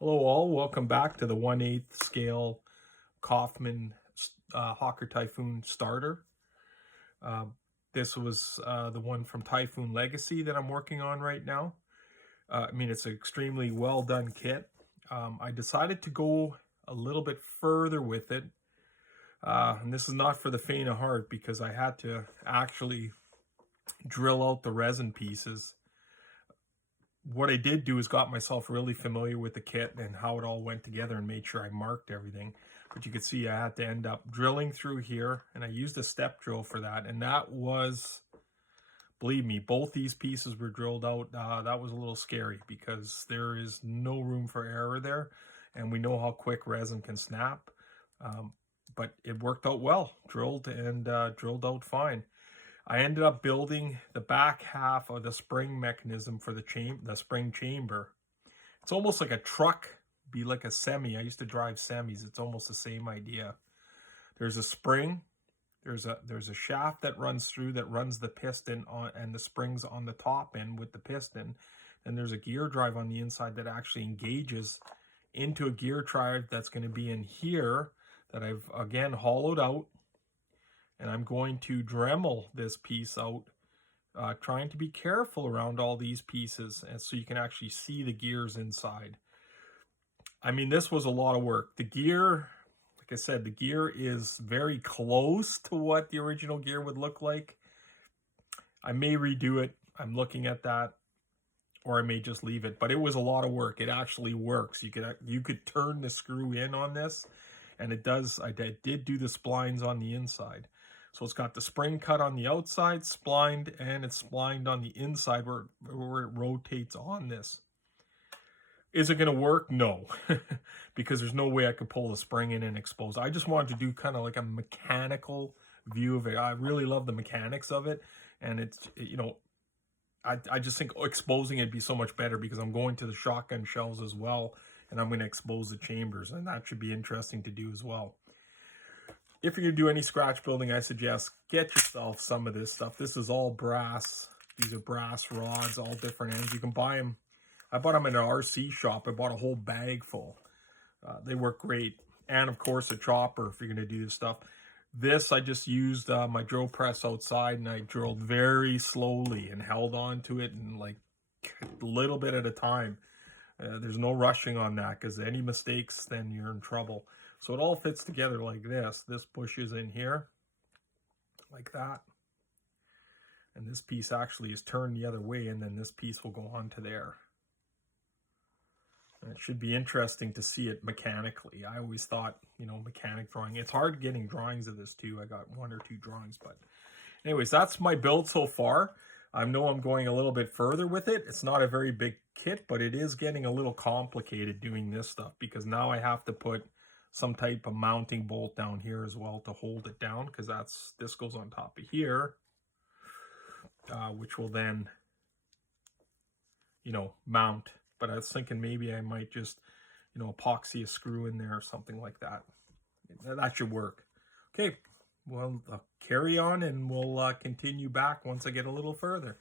Hello all, welcome back to the 1/8 scale Coffman HAWKER Typhoon starter. Uh, this was the one from Typhoon Legacy that I'm working on right now. I mean, it's an extremely well done kit. I decided to go a little bit further with it. And this is not for the faint of heart because I had to actually drill out the resin pieces. What I did do is got myself really familiar with the kit and how it all went together and made sure I marked everything. But you could see I had to end up drilling through here, and I used a step drill for that. And that was, believe me, both these pieces were drilled out. That was a little scary because there is no room for error there. And we know how quick resin can snap. But it worked out well, drilled out fine. I ended up building the back half of the spring mechanism for the spring chamber. It's almost like a truck, be like a semi. I used to drive semis. It's almost the same idea. There's a spring. There's a shaft that runs through that runs the piston on, and the springs on the top end with the piston. And there's a gear drive on the inside that actually engages into a gear drive that's going to be in here that I've again hollowed out. And I'm going to Dremel this piece out, trying to be careful around all these pieces, and so you can actually see the gears inside. I mean, this was a lot of work. The gear, like I said, the gear is very close to what the original gear would look like. I may redo it. I'm looking at that, or I may just leave it. But it was a lot of work. It actually works. You could turn the screw in on this, and it does. I did do the splines on the inside. So it's got the spring cut on the outside, splined, and it's splined on the inside where it rotates on this. Is it going to work? No, because there's no way I could pull the spring in and expose. I just wanted to do kind of like a mechanical view of it. I really love the mechanics of it, and it's, you know, I just think exposing it'd be so much better because I'm going to the shotgun shells as well, and I'm going to expose the chambers, and that should be interesting to do as well. If you're going to do any scratch building, I suggest get yourself some of this stuff. This is all brass. These are brass rods, all different ends. You can buy them. I bought them in an RC shop. I bought a whole bag full. They work great. And, of course, a chopper if you're going to do this stuff. This, I just used my drill press outside, and I drilled very slowly and held on to it and like a little bit at a time. There's no rushing on that because any mistakes, then you're in trouble. So it all fits together like this. This pushes in here like that. And this piece actually is turned the other way, and then this piece will go on to there. And it should be interesting to see it mechanically. I always thought, you know, mechanic drawing. It's hard getting drawings of this too. I got 1 or 2 drawings, but anyways, that's my build so far. I know I'm going a little bit further with it. It's not a very big kit, but it is getting a little complicated doing this stuff because now I have to put some type of mounting bolt down here as well to hold it down, because this goes on top of here, which will then, you know, mount. But I was thinking maybe I might just, you know, epoxy a screw in there or something like that. That should work. Okay, well, I'll carry on and we'll continue back once I get a little further.